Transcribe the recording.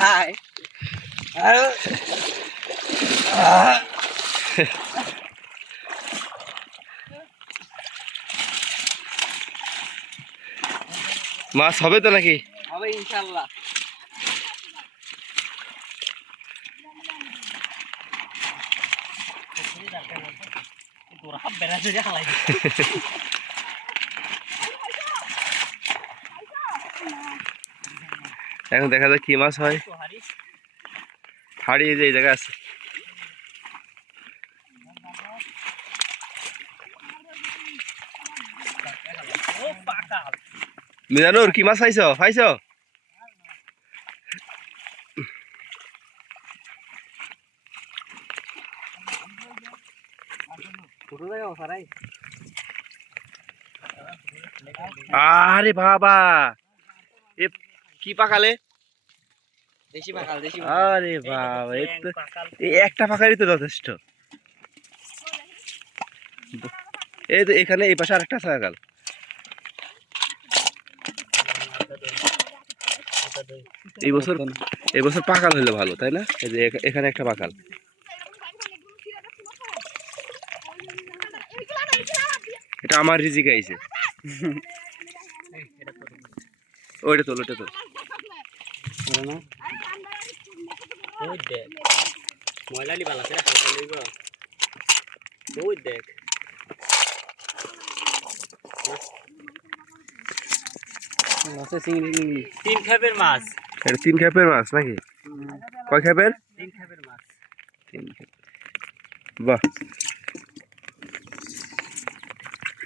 High মাছ হবে তো নাকি? হবে ইনশাআল্লাহ। এখন দেখা যাক কি মাছ হয়। হাড়ি এই যে এই জায়গায় আছে। মিজানুর কি মাছ পাইছো? পাইছো? আরে বাবা, এ কি পাকালে? দেশি পাকাল, দেশি আরে বাবা, এই একটা পাকারই তো যথেষ্ট। এই তো এখানে এই পাশে আরেকটা পাকাল। এই বছর পাকাল হইলে ভালো, তাই না? এই যে এখানে একটা পাকাল। এটা আমার রিজিক আইছে। ওইটা তোল, ওইটা তোল। ময়লা নি বালা করে লইব। ওই দেখ মাছে চিংড়ি, তিন খেপের মাছ। এটা 3 খেপের মাছ নাকি? কয় খেপের? 3 খেপের মাছ। 3 খেপ। বাহ।